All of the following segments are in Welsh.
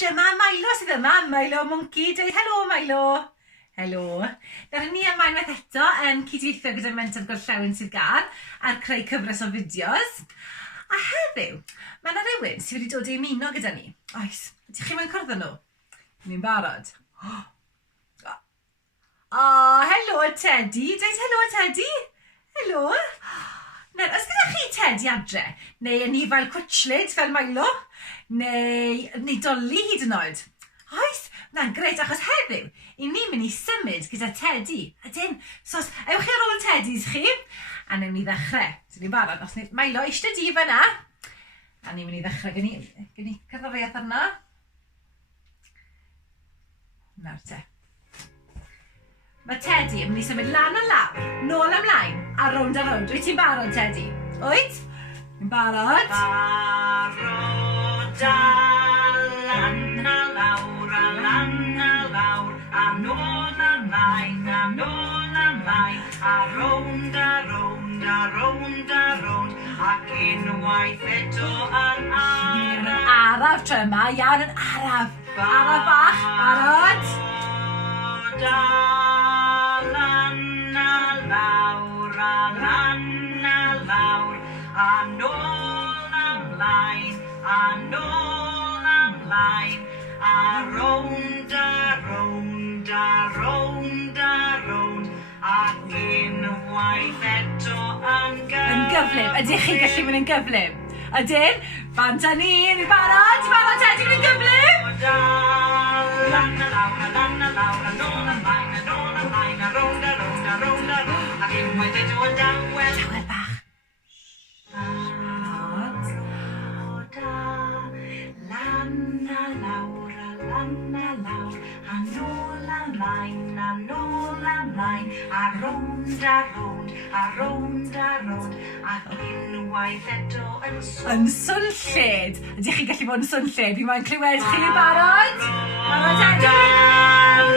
dyma Milo sydd yma, Milo Monkeez. Helo Milo. Helo. Nawr ni ymlaen beth eto yn cydweithio gyda Menter Gorllewin Sir Gar ar creu cyfres o fideos. A heddiw, mae yna rhywun sydd wedi dod i ymuno gyda ni. Oes, ydych chi moyn cwrdd nhw? Ni'n barod. Helo Teddy. Dweud helo Teddy. Helo. Nawr, os gyda chi Teddy adre, neu yn ifael cwtslyd fel Milo, neu doli hyd yn oed. Oes, na'n gret, achos heddiw, i ni'n mynd i symud gyda Teddy. Ydyn, so ewch chi ar ôl Teddy's chi, a newn ni ddechrau. So ni'n barod, os ni Milo eistedd di fyna, a ni'n mynd i ddechrau gen i cyfariaeth arno. Nawr te. Mae Teddy yn mynd i symud lan a lawr, nôl ymlaen, a rownd. Wyt ti'n barod, Teddy? Wyt? Ti'n barod? Barod a lan a lawr, a nôl ymlaen, a rownd, ac unwaith eto yn araf. Araf tro yma, iawn yn araf. Araf bach, barod? Barod a lan a lawr, a nôl ymlaen, a rownd, ac unwaith eto yn gyflym. Ydych chi'n gallu mynd yn gyflym? Ydyn? Bant a ni, ni'n barod? Ti'n barod, Teddy, mynd yn gyflym? Lan a lawr, a nôl ymlaen, a rownd, ac unwaith eto yn dawel. Dawel bach. Barod a lan a lawr, a nôl ymlaen, a rownd, ac unwaith eto yn Yn swnllyd. Ydych chi'n gallu bod yn swnllyd? Fi moyn clywed chi'n barod? Barod, Teddy?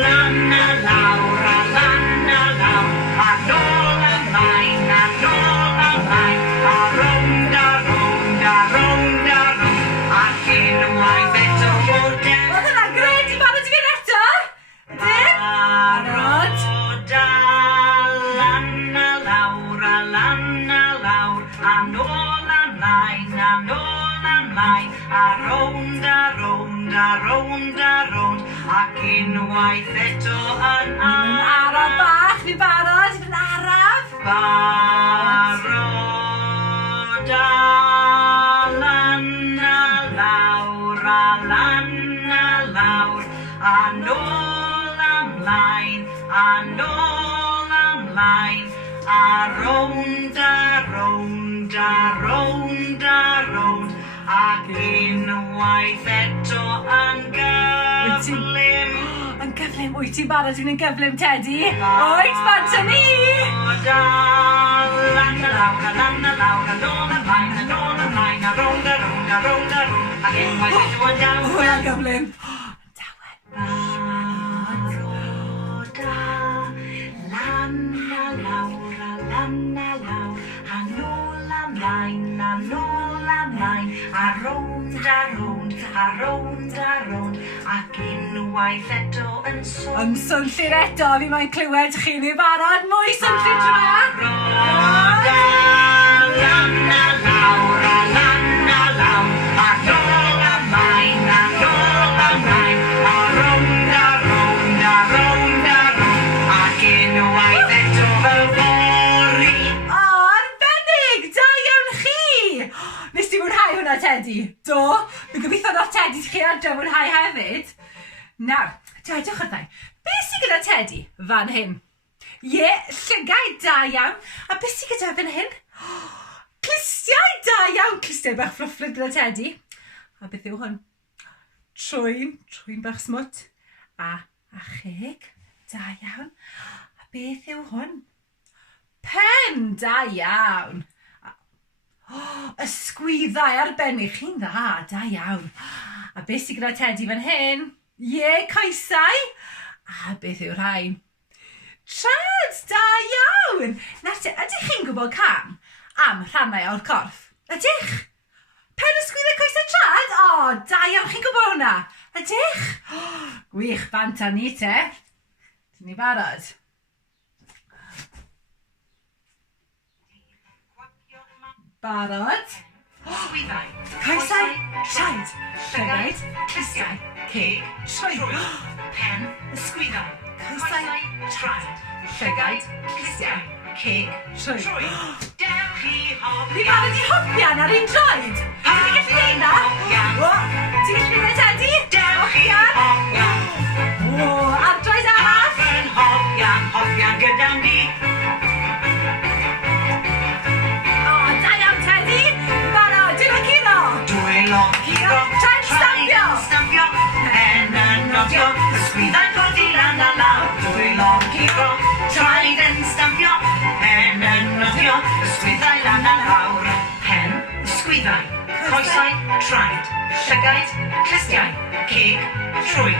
Lan a lawr, a nôl ymlaen, a rownd, ac unwaith eto o'r dewis. Oedd hynna gred, ti'n barod i fynd eto? Ydyn? Barod. Barod a lan a lawr, a nôl ymlaen, a rownd, ac unwaith eto yn Araf bach, ni'n barod i fynd araf. Barod a lan a lawr, a nôl ymlaen, a rownd, ac unwaith eto yn gyflym. Yn gyflym, wyt ti'n barod i fynd yn gyflym, Teddy? Wyt, bant a ni! Barod a lan a lawr, a nôl ymlaen, a rownd, ac unwaith eto yn dawel. Wyt yn gyflym. Dawel. Barod a lan a lawr, a nôl ymlaen, a rownd, ac unwaith eto yn Yn swnllyd eto, fi moyn clywed chi ni'n barod. Mwy swnllyd yma. Barod a lan a lawr, a nôl ymlaen, a rownd, ac unwaith eto fel fori. Arbennig, da iawn chi! Nes ti mwynhau hwnna, Teddy? Do, fi'n gobeithio na'r Teddy chi adre mwynhau hefyd. Nawr, dewch wrthai, beth sydd gyda Teddy fan hyn? Ie, llygau da iawn. A beth sydd gyda fan hyn? Clistiau da iawn. Clistiau bach flufflyd gyda Teddy. A beth yw hwn? Trwyn bach smwt. A cheg da iawn. A beth yw hwn? Pen da iawn. Ysgwyddau arbennig, chi'n dda, da iawn. A beth sydd gyda Teddy fan hyn? Ie, coesau. A beth yw'r rhain? Trad, da iawn. Nawr te, ydych chi'n gwybod cam am rhannau o'r corff? Ydych? Pen ysgwyddau coesau trad? O, da iawn, chi'n gwybod hwnna? Ydych? Gwych, bant â ni te. Dyn ni barod? Barod? Swyddau. Coesau, traed, llygaid, clustiau, ceg, trwy. Pen. Ysgwyddau. Coesau, Traed. llygaid, clustiau, ceg, trwy. Dewch i hop. Ni barod i hopian ar un droed. Ti'n gallu neud na? O, ti'n gallu neud Tedi? Dewch i hopian. O, ar droed arall. Yn hopian, hopian gyda ni. O, da iawn Tedi. Barod, dwi'n curo. Dwylo curo. Traed stampio. Stampio. Pen yn nodio. Ysgwyddau'n codi lan a lawr. Dwylo curo. Traed yn stampio. Pen yn nodio. Ysgwyddau lan a lawr. Pen. Ysgwyddau. Coesau. Traed. Llygaid. Clustiau. Ceg. Trwy.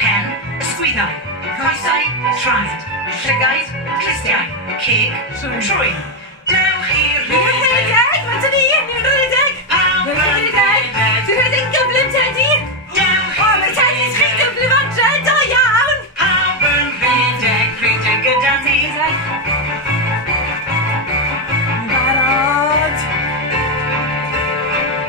Pen. Ysgwyddau. Coesau. Traed. Llygaid. Clustiau. Ceg. Trwy. Dewch i'r Ni'n rhedeg. rhedeg, ma' dyn ni, ni'n rhedeg. Pawb Ni'n yn rhedeg. rhedeg. Ti'n rhedeg gyflym Tedi? Dewch O, mae Tedi'n chi gyflym adre, da iawn. Pawb yn rhedeg. Rhedeg gyda ni. Barod.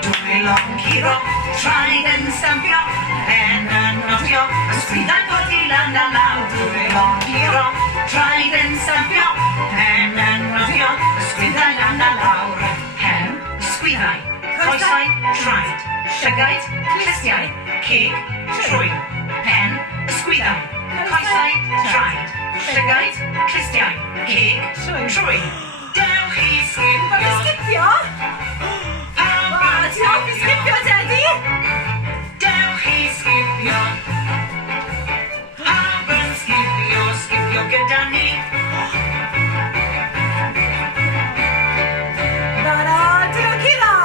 Dwylo'n curo, traed yn stampio, pen yn nodio, ysgwyddau'n codi lan a law. Dwylo'n curo, traed yn stampio, pen yn nodio, ysgwyddau lan a lawr. Pen, ysgwyddau, coesau, traed, llygaid, clustiau, ceg, trwy. Pen, ysgwyddau, coesau, traed, llygaid, clustiau, ceg, trwy. Dewch i Mae'n sgipio. sgipio. Pawb O, yn ti'n hoffi sgipio Tedi? Dewch i sgipio. Pawb yn sgipio, sgipio gyda ni. Barod, dwi'n curo.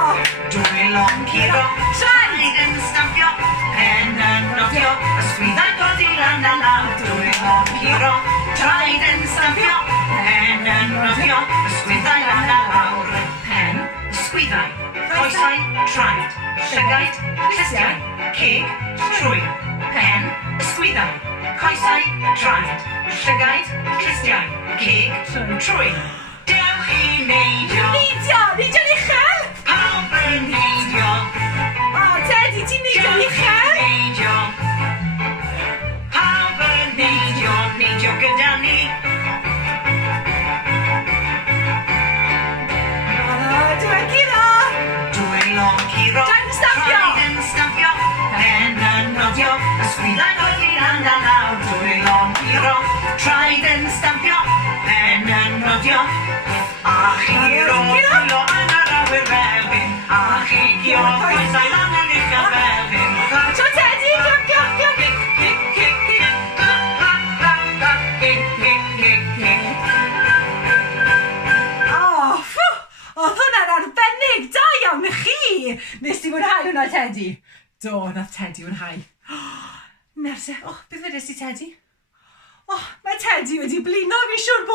Dwylo'n curo, traed yn stampio, pen yn nodio, ysgwyddau'n codi lan a law. Dwylo'n curo, traed yn stampio, pen yn nodio, ysgwyddau lan a lawr. Pen, ysgwyddau, coesau, traed, llygaid, clustiau, ceg, trwy. Pen, ysgwyddau, coesau, traed, llygaid, clustiau, ceg, trwy. Dewch i neidio. Neidio uchel. Pawb yn neidio. O, Tedi, ti'n neidio uchel? Neidio. Pawb yn neidio. Neidio gyda ni. Barod, dwi'n curo. Dwylo'n curo. Traed yn stampio. Traed yn stampio. Pen yn nodio. Ysgwyddau'n codi lan a law. Dwylo'n curo. Traed yn stampio. Pen yn nodio. A chiro. Dwylo yn yr awyr felyn. A chigio. Coesau lan yn eich felyn. Tro Tedi, clap, clap, clap. Kick, kick, kick, kick. Clap, clap, clap, clap. Kick, kick, kick, kick. O, ffw, oedd hwnna'n arbennig, da iawn i chi. Nes ti mwynhau hwnna, Tedi? Do, nath Tedi mwynhau. Nerse, o, beth fedes i Tedi? O, mae Tedi wedi blino, fi'n siŵr